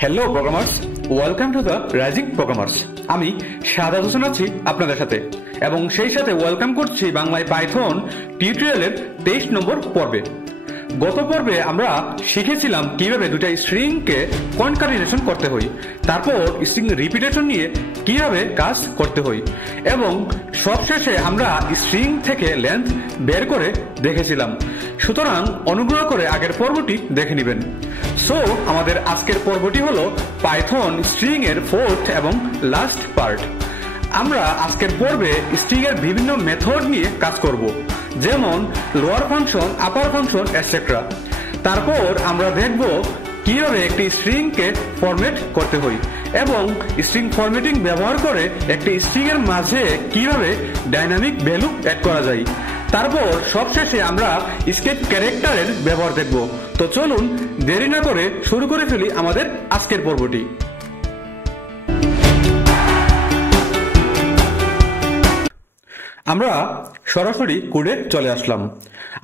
Hello programmers, welcome to the rising programmers. আমি সাদাত হোসেন আছি আপনাদের সাথে, এবং সেই সাথে ওয়েলকাম করছি বাংলায় পাইথন টিউটোরিয়ালের 23 নম্বর পর্বে। গত পর্বে আমরা শিখেছিলাম কিভাবে দুটা স্ট্রিংকে কনকাটিনেশন করতে হয়, তারপর স্ট্রিং রিপিটেশন নিয়ে কিভাবে কাজ করতে হয়, এবং সবশেষে আমরা স্ট্রিং থেকে লেন্থ বের করে দেখেছিলাম। সুতরাং অনুগ্রহ করে আগের পর্বটি দেখে নেবেন। সো আমাদের আজকের পর্বটি হলো পাইথন স্ট্রিং এর ফোর্থ এবং লাস্ট পার্ট। আমরা আজকের পর্বে স্ট্রিং এর বিভিন্ন মেথড নিয়ে কাজ করব, যেমন লোয়ার ফাংশন, আপার ফাংশন এটসেট্রা। তারপর আমরা দেখব কিভাবে একটি স্ট্রিংকে ফরম্যাট করতে হয় এবং স্ট্রিং ফরম্যাটিং ব্যবহার করে একটি স্ট্রিং এর মাঝে কিভাবে ডাইনামিক ভ্যালু অ্যাড করা যায়। তারপর সবশেষে আমরা স্কেপ ক্যারেক্টারের ব্যবহার দেখব। তো চলুন দেরি না করে শুরু করে ফেলি আমাদের আজকের পর্বটি। আমরা সরাসরি কোডে চলে আসলাম।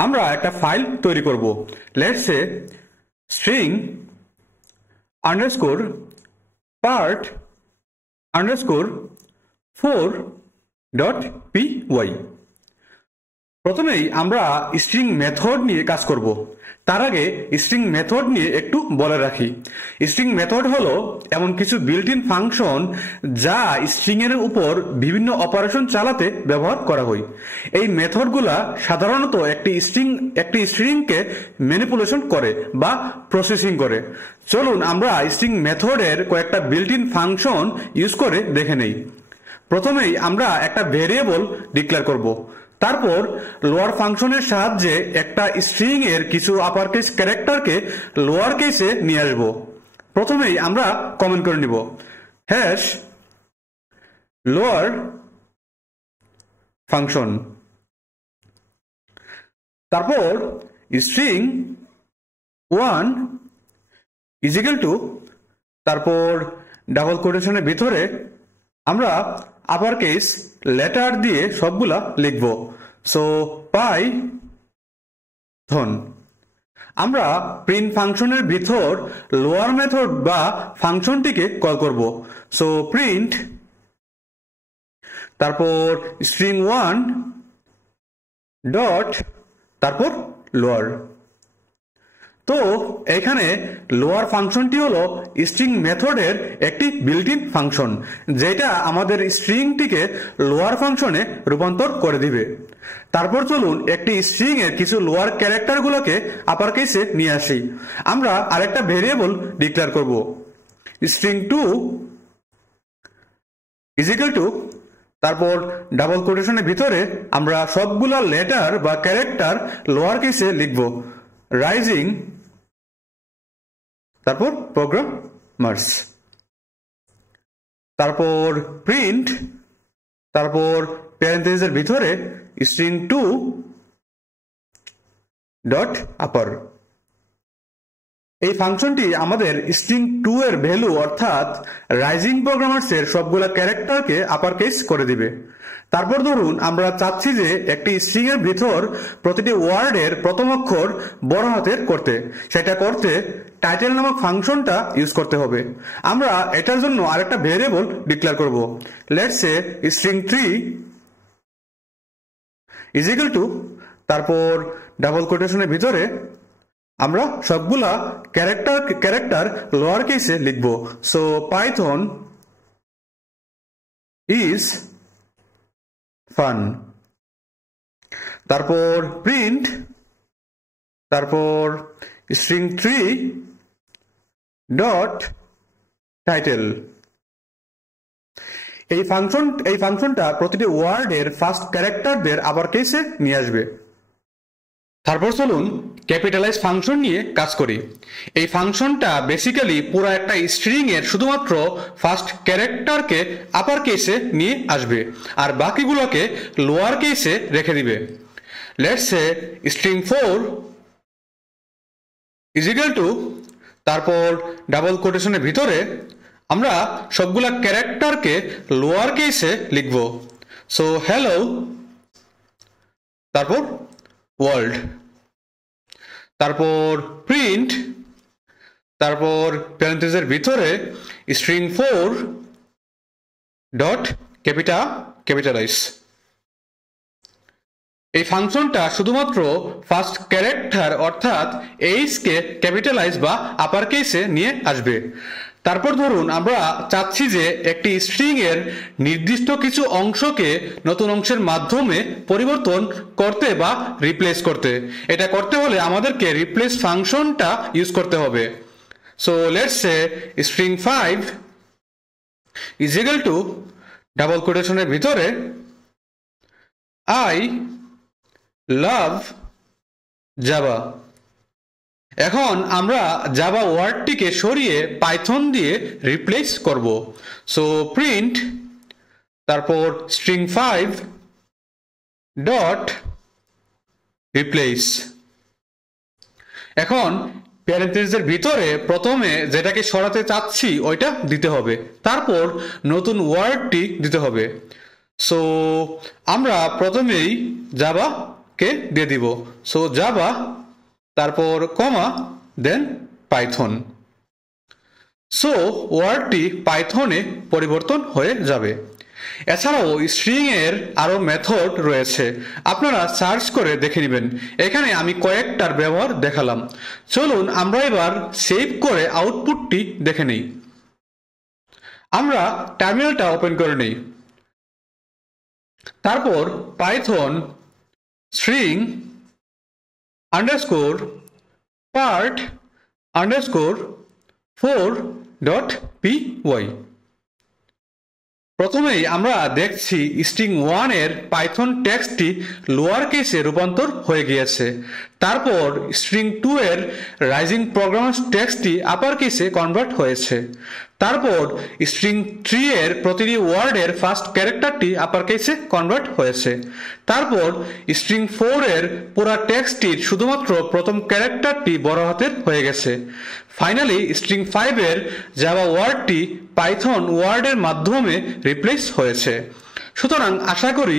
আমরা একটা ফাইল তৈরি করব। Let's say string underscore part underscore 4.py। প্রথমেই আমরা স্ট্রিং মেথড নিয়ে কাজ করব। তার আগে স্ট্রিং মেথড নিয়ে একটু বলে রাখি। স্ট্রিং মেথড হলো এমন কিছু বিল্ট ইন ফাংশন যা স্ট্রিং এর উপর বিভিন্ন অপারেশন চালাতে ব্যবহার করা হয়। এই মেথডগুলা সাধারণত একটি স্ট্রিংকে ম্যানিপুলেশন করে বা প্রসেসিং করে। চলুন আমরা স্ট্রিং মেথডের কয়েকটা বিল্ট ইন ফাংশন ইউজ করে দেখে নেই। প্রথমেই আমরা একটা ভেরিয়েবল ডিক্লেয়ার করব। তারপর লোয়ার ফাংশনের সাহায্যে একটা স্ট্রিং এর কিছু আপার কেস ক্যারেক্টারকে লোয়ার কেসে নিয়ে আসব। প্রথমেই আমরা কমেন্ট করে নিব হ্যাশ লোয়ার ফাংশন, তারপর স্ট্রিং 1 ইজ ইকুয়াল টু, তারপর ডাবল কোটেশনের ভিতরে আমরা আপার কেস লেটার দিয়ে সবগুলা লিখব। So Python. আমরা প্রিন্ট ফাংশনের ভিতর লোয়ার মেথড বা ফাংশনটিকে কল করব। সো প্রিন্ট, তারপর স্ট্রিং 1 ডট, তারপর লোয়ার। তো এখানে লোয়ার ফাংশনটি হলো স্ট্রিং মেথডের একটি বিল্ট ইন ফাংশন, যেটা আমাদের স্ট্রিংটিকে লোয়ার ফাংশনে রূপান্তর করে দিবে। তারপর চলুন একটি স্ট্রিং এর কিছু লোয়ার ক্যারেক্টার গুলোকে আপার কেসে নিয়ে আসি। আমরা আরেকটা ভেরিয়েবল ডিক্লেয়ার করব। স্ট্রিং 2 ইজ ইকুয়াল টু, তারপর ডাবল কোটেশনের ভিতরে আমরা সবগুলা লেটার বা ক্যারেক্টার লোয়ার কেসে লিখব। রাইজিং, তারপর প্রোগ্রামার্স, তারপর প্রিন্ট, তারপর প্যারেন্থেসিসের ভিতরে স্ট্রিং 2 ডট আপার। এই ফাংশনটি আমাদের স্ট্রিং 2 এর ভ্যালু অর্থাৎ রাইজিং প্রোগ্রামার্স এর সবগুলা ক্যারেক্টারকে আপার কেস করে দিবে। তারপর ধরুন আমরা চাচ্ছি যে একটি স্ট্রিং এর ভিতর প্রতিটি ওয়ার্ডের প্রথম অক্ষর বড় হাতের করতে। সেটা করতে টাইটেল নামক ফাংশনটা ইউজ করতে হবে। আমরা এটার জন্য আরেকটা ভেরিয়েবল ডিক্লেয়ার করব। Let's say string 3 is equal two, তারপর ডাবল কোটেশনের ভিতরে আমরা সবগুলা ক্যারেক্টার লোয়ার কেসে লিখব। সো পাইথন ইজ ফান, তারপর প্রিন্ট, তারপর স্ট্রিং 3 ডট টাইটেল। এই ফাংশনটা প্রতিটি ওয়ার্ডের ফার্স্ট ক্যারেক্টারদের আবার কেসে নিয়ে আসবে। তারপর চলুন ক্যাপিটালাইজ ফাংশন নিয়ে কাজ করি। এই ফাংশনটা বেসিক্যালি পুরো একটা স্ট্রিং এর শুধুমাত্র ফার্স্ট ক্যারেক্টারকে আপার কেসে নিয়ে আসবে আর বাকিগুলোকে লোয়ার কেসে রেখে দিবে। Let's say string 4 is equal two, তারপর ডাবল কোটেশনের ভিতরে আমরা সবগুলা ক্যারেক্টারকে লোয়ার কেসে লিখব। সো হ্যালো, তারপর ওয়ার্ল্ড, তারপর প্রিন্ট, তারপর প্যারেন্থেসিসের ভিতরে স্ট্রিং 4 ডট ক্যাপিটালাইজ। এই ফাংশনটা শুধুমাত্র ফার্স্ট ক্যারেক্টার অর্থাৎ এইচ কে ক্যাপিটালাইজ বা আপার কেসে নিয়ে আসবে। তারপর ধরুন আমরা চাচ্ছি যে একটি স্ট্রিং এর নির্দিষ্ট কিছু অংশকে নতুন অংশের মাধ্যমে পরিবর্তন করতে বা রিপ্লেস করতে। এটা করতে হলে আমাদেরকে রিপ্লেস ফাংশনটা ইউজ করতে হবে। So let's say string 5 is equal to double কোটেশনের ভিতরে আই লাভ জাভা। এখন আমরা জাভা ওয়ার্ডটিকে সরিয়ে পাইথন দিয়ে রিপ্লেস করব। সো প্রিন্ট তারপর স্ট্রিং 5 ডট রিপ্লেস। এখন প্যারেন্থেসিসের ভিতরে প্রথমে যেটাকে সরাতে চাচ্ছি ওইটা দিতে হবে, তারপর নতুন ওয়ার্ডটি দিতে হবে। সো আমরা প্রথমেই জাভাকে দিয়ে দিব। সো জাভা তারপর কমা দেন পাইথন। সো ওয়ার্ডটি পাইথনে পরিবর্তন হয়ে যাবে। এছাড়াও স্ট্রিং এর আরো মেথড রয়েছে, আপনারা সার্চ করে দেখে নেবেন। এখানে আমি কয়েকটার ব্যবহার দেখালাম। চলুন আমরা এবার সেভ করে আউটপুটটি দেখে নেই। আমরা টার্মিনালটা ওপেন করে নেই। তারপর python string underscore part underscore 4 dot P Y. প্রথমেই আমরা দেখছি স্ট্রিং 1 এর পাইথন টেক্সটটি লোয়ার কেসে রূপান্তর হয়ে গিয়েছে। তারপর স্ট্রিং 2 এর রাইজিং প্রোগ্রামার্স টেক্সটটি আপার কেসে কনভার্ট হয়েছে। তারপর স্ট্রিং 3 এর প্রতিটি ওয়ার্ডের ফার্স্ট ক্যারেক্টারটি আপার কেসে কনভার্ট হয়েছে। তারপর স্ট্রিং 4 এর পুরো টেক্সটটির শুধুমাত্র প্রথম ক্যারেক্টারটি বড় হাতের হয়ে গেছে। ফাইনালি স্ট্রিং 5 এর জাভা ওয়ার্ডটি পাইথন ওয়ার্ডের মাধ্যমে রিপ্লেস হয়েছে। সুতরাং আশা করি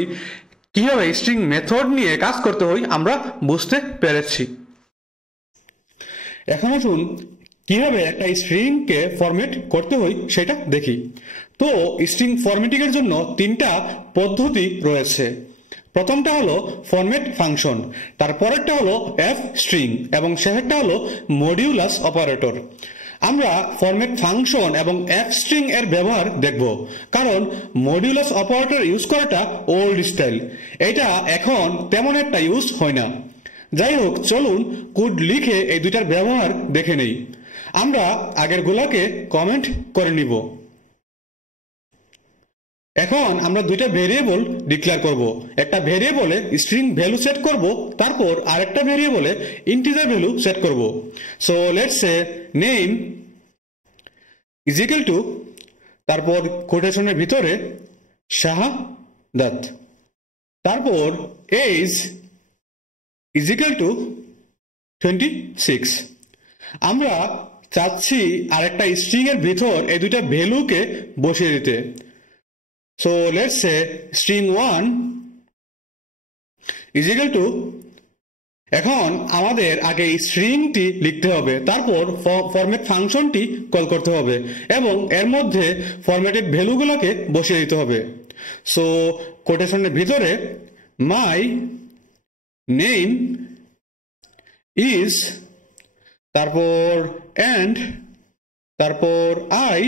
কিভাবে স্ট্রিং মেথড নিয়ে কাজ করতে হয় আমরা বুঝতে পেরেছি। এখন আসুন কিভাবে একটা স্ট্রিংকে ফরম্যাট করতে হয় সেটা দেখি। তো স্ট্রিং ফরম্যাটিং এর জন্য 3টা পদ্ধতি রয়েছে। প্রথমটা হলো ফরম্যাট ফাংশন, তারপরেরটা হলো এফ স্ট্রিং এবং শেষেরটা হলো মডিউলাস অপারেটর। আমরা ফরম্যাট ফাংশন এবং এফ স্ট্রিং এর ব্যবহার দেখব, কারণ মডিউলাস অপারেটর ইউজ করাটা ওল্ড স্টাইল, এটা এখন তেমন একটা ইউজ হয় না। যাই হোক, চলুন কোড লিখে এই দুইটার ব্যবহার দেখে নেই। আমরা আগের গুলাকে কমেন্ট করে নিব। এখন আমরা দুইটা ভেরিয়েবল ডিক্লেয়ার করব। একটা ভেরিয়েবলে স্ট্রিং ভ্যালু সেট করব, তারপর আরেকটা ভেরিয়েবলে ইন্টিজার ভ্যালু সেট করব। So let's say name is equal two তারপর কোটেশনের ভিতরে শাহাদাত, তারপর এজ ইজ ইকুয়াল টু 26। আমরা চাচ্ছি আরেকটা স্ট্রিং এর ভিতর এই দুইটা ভ্যালুকে বসিয়ে দিতে। So let's say string 1 is equal to, এখন আমাদের আগে স্ট্রিংটি লিখতে হবে, তারপর ফরম্যাট ফাংশনটি কল করতে হবে এবং এর মধ্যে ফরম্যাটেড ভ্যালুগুলোকে বসিয়ে দিতে হবে। সো কোটেশনের ভিতরে মাই নেম ইজ, তারপর এন্ড, তারপর আই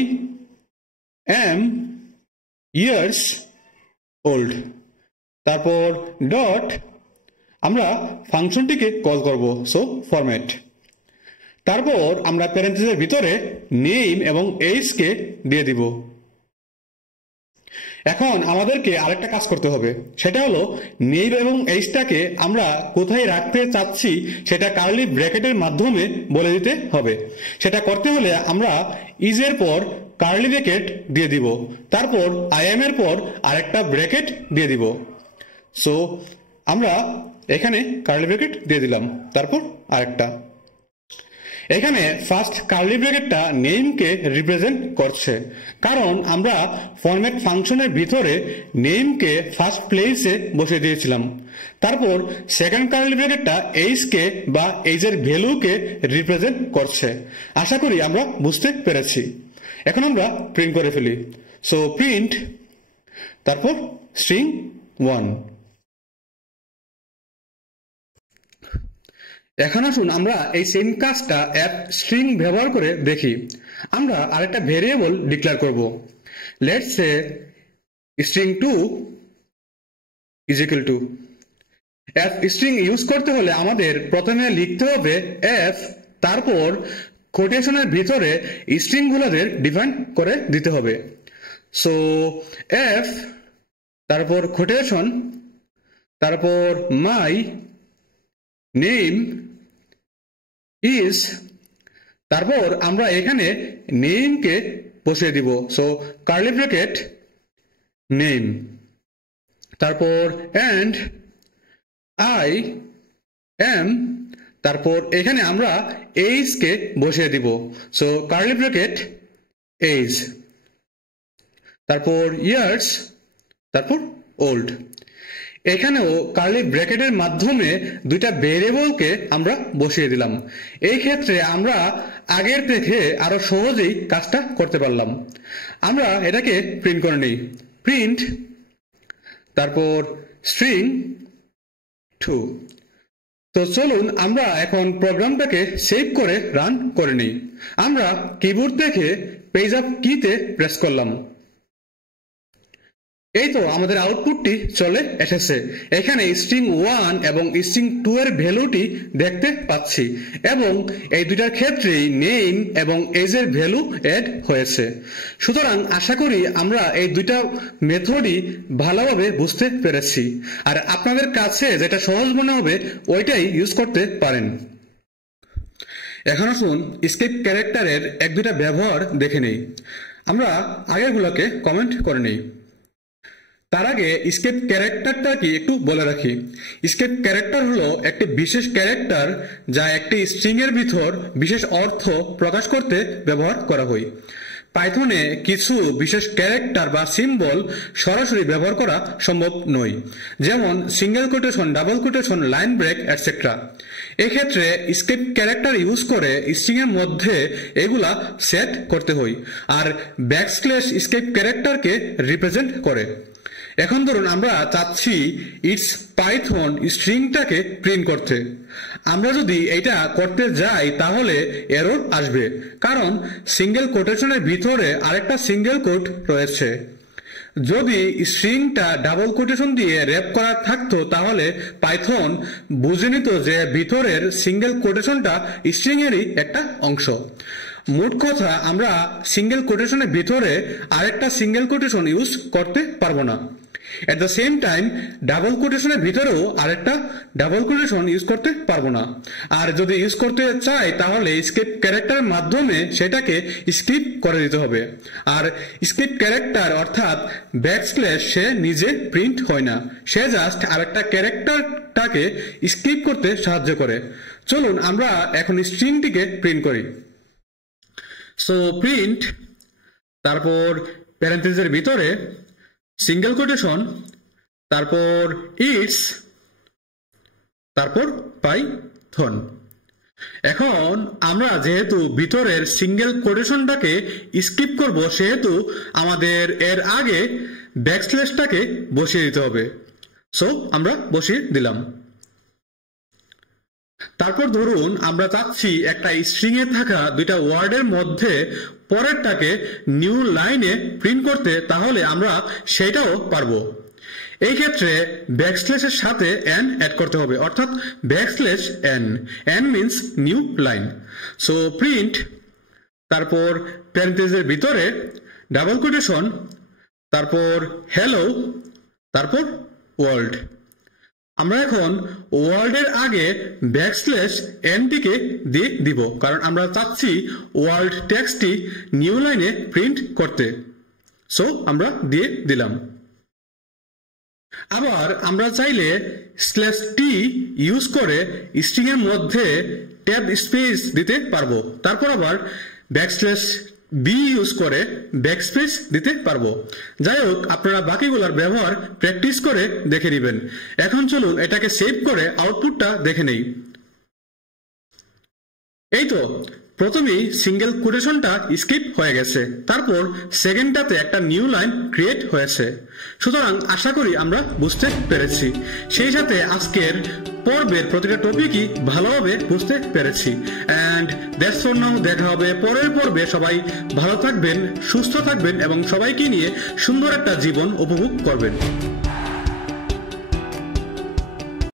এম years old, তারপর ডট, আমরা ফাংশনটিকে কল করব। সো ফরম্যাট, তারপর আমরা প্যারেন্থেসিসের ভিতরে নেম এবং এজ কে দিয়ে দিব। এখন আমাদেরকে আরেকটা কাজ করতে হবে, সেটা হলো নেম এবং এজটাকে আমরা কোথায় রাখতে চাচ্ছি সেটা কার্লি ব্র্যাকেটের মাধ্যমে বলে দিতে হবে। সেটা করতে হলে আমরা ইজের পর কার্লি ব্র্যাকেট দিয়ে দিব, তারপর আই এম এর পর আরেকটা ব্র্যাকেট দিয়ে দিব। সো আমরা এখানে কার্লি ব্র্যাকেট দিয়ে দিলাম, তারপর আরেকটা। এখানে ফার্স্ট কার্লি ব্র্যাকেটটা নেমকে রিপ্রেজেন্ট করছে, কারণ আমরা ফরম্যাট ফাংশনের ভিতরে নেমকে ফার্স্ট প্লেসে বসিয়ে দিয়েছিলাম। তারপর সেকেন্ড কার্লি ব্র্যাকেটটা এইজকে বা এইজের ভ্যালুকে রিপ্রেজেন্ট করছে। আশা করি আমরা বুঝতে পেরেছি। এখন আমরা প্রিন্ট করে ফেলি। সো প্রিন্ট, তারপর স্ট্রিং 1। এখন আসুন আমরা এই সেম কাজটা অ্যাট স্ট্রিং ব্যবহার করে দেখি। আমরা আরেকটা ভেরিয়েবল ডিক্লেয়ার করব। Let's say string 2 is equal two. F string use করতে হলে আমাদের প্রথমে লিখতে হবে এফ, তারপর কোটেশনের ভিতরে স্ট্রিং গুলোদের ডিফাইন করে দিতে হবে। সো এফ, তারপর কোটেশন, তারপর মাই নেম ইজ, তারপর আমরা এখানে নেমকে বসিয়ে দিব। সো কার্লি ব্র্যাকেট নেম, তারপর এন্ড আই এম, তারপর এখানে আমরা এইজকে বসিয়ে দিব। সো কার্লি ব্র্যাকেট এইজ, তারপর ইয়ার্স, তারপর ওল্ড। এখানেও কার্লি ব্র্যাকেটের মাধ্যমে দুইটা ভেরিয়েবলকে আমরা বসিয়ে দিলাম। এই ক্ষেত্রে আমরা আগের থেকে আরো সহজেই কাজটা করতে পারলাম। আমরা এটাকে প্রিন্ট করে নিই। প্রিন্ট, তারপর স্ট্রিং 2। তো চলুন আমরা এখন প্রোগ্রামটাকে সেভ করে রান করে নিই। আমরা কিবোর্ড থেকে পেজ আপ কিতে প্রেস করলাম। এই তো আমাদের আউটপুটটি চলে এসেছে। এখানে স্ট্রিং 1 এবং স্ট্রিং 2 এর ভ্যালুটি দেখতে পাচ্ছি, এবং এই দুইটার ক্ষেত্রেই নেম এবং এজের ভ্যালু এড হয়েছে। সুতরাং আশা করি আমরা এই দুইটা মেথডই ভালোভাবে বুঝতে পেরেছি, আর আপনাদের কাছে যেটা সহজ মনে হবে ওইটাই ইউজ করতে পারেন। এখন আসুন স্কেপ ক্যারেক্টারের এক দুইটা ব্যবহার দেখে নেই। আমরা আগেরগুলোকে কমেন্ট করে নেই। তার আগে স্কেপ ক্যারেক্টারটা কি একটু বলে রাখি। স্কেপ ক্যারেক্টার হলো একটি বিশেষ ক্যারেক্টার যা একটি স্ট্রিং এর ভিতর বিশেষ অর্থ প্রকাশ করতে ব্যবহার করা হয়। পাইথনে কিছু বিশেষ ক্যারেক্টার বা সিম্বল সরাসরি ব্যবহার করা সম্ভব নয়, যেমন single quotation, double quotation, line break etcetera. এক্ষেত্রে স্কেপ ক্যারেক্টার ইউজ করে স্ট্রিং এর মধ্যে এগুলা সেট করতে হয়, আর ব্যাকস্ল্যাশ স্কেপ ক্যারেক্টারকে রিপ্রেজেন্ট করে। এখন ধরুন আমরা চাচ্ছি ইটস পাইথন স্ট্রিংটাকে প্রিন্ট করতে। আমরা যদি এটা করতে যাই তাহলে এরর আসবে, কারণ সিঙ্গেল কোটেশনের ভিতরে আরেকটা সিঙ্গেল কোট রয়েছে। যদি স্ট্রিংটা ডাবল কোটেশন দিয়ে র্যাপ করা থাকতো তাহলে পাইথন বুঝে নিত যে ভিতরের সিঙ্গেল কোটেশনটা স্ট্রিং এরই একটা অংশ। মোট কথা, আমরা সিঙ্গেল কোটেশনের ভিতরে আরেকটা সিঙ্গেল কোটেশন ইউজ করতে পারবো না। At the same time double কোটেশনের ভিতরেও আরেকটা ডাবল কোটেশন ইউজ করতে পারবো না। আর যদি ইউজ করতে চাই তাহলে স্কেপ ক্যারেক্টারের মাধ্যমে সেটাকে স্কিপ করে দিতে হবে। আর স্কেপ ক্যারেক্টার অর্থাৎ ব্যাকস্ল্যাশ সে নিজে প্রিন্ট হয় না, সে জাস্ট আরেকটা ক্যারেক্টারটাকে স্কিপ করতে সাহায্য করে। চলুন আমরা এখন স্ট্রিংটিকে প্রিন্ট করি। সো প্রিন্ট, তারপর প্যারেন্থেসিসের ভিতরে সিঙ্গেল কোটেশন, তারপর ইটস, তারপর পাইথন। এখন আমরা যেহেতু ভিতরের সিঙ্গেল কোটেশনটাকে স্কিপ করব, সেহেতু আমাদের এর আগে ব্যাকস্ল্যাশটাকে বসিয়ে দিতে হবে। সো আমরা বসিয়ে দিলাম। তারপর ধরুন আমরা চাচ্ছি একটা স্ট্রিং এ থাকা দুইটা ওয়ার্ডের মধ্যে পরেরটাকে নিউ লাইনে প্রিন্ট করতে, তাহলে আমরা সেটাও পারবো। এই ক্ষেত্রে ব্যাকস্ল্যাশের সাথে এন অ্যাড করতে হবে, অর্থাৎ backslash N. N means new line. So print, তারপর প্যারেন্থেসিসের ভিতরে ডাবল কোটেশন, তারপর হ্যালো, তারপর ওয়ার্ল্ড। আমরা এখন ওয়ার্ল্ডের আগে ব্যাকস্ল্যাশ এনটিকে দিয়ে দিব, কারণ আমরা চাচ্ছি ওয়ার্ল্ড টেক্সটটি নিউ লাইনে প্রিন্ট করতে। সো আমরা দিয়ে দিলাম। আবার আমরা চাইলে স্ল্যাশ টি ইউজ করে স্ট্রিং এর মধ্যে ট্যাব স্পেস দিতে পারবো, তারপর আবার ব্যাকস্ল্যাশ বি ইউজ করে ব্যাকস্পেস দিতে পারবো। যাই হোক, আপনারা বাকিগুলোর ব্যবহার প্র্যাকটিস করে দেখে নেবেন। এখন চলুন এটাকে সেভ করে আউটপুটটা দেখে নেই। এই তো প্রথমেই সিঙ্গেল কোটেশনটা স্কিপ হয়ে গেছে, তারপর সেকেন্ডটাতে একটা নিউ লাইন ক্রিয়েট হয়েছে। সুতরাং আশা করি আমরা বুঝতে পেরেছি, সেই সাথে আজকের পর্বের প্রতিটা টপিকই ভালোভাবে বুঝতে পেরেছি। অ্যান্ড দ্যাটস ফর নাও, দেখা হবে পরের পর্বে। সবাই ভালো থাকবেন, সুস্থ থাকবেন এবং সবাইকে নিয়ে সুন্দর একটা জীবন উপভোগ করবেন।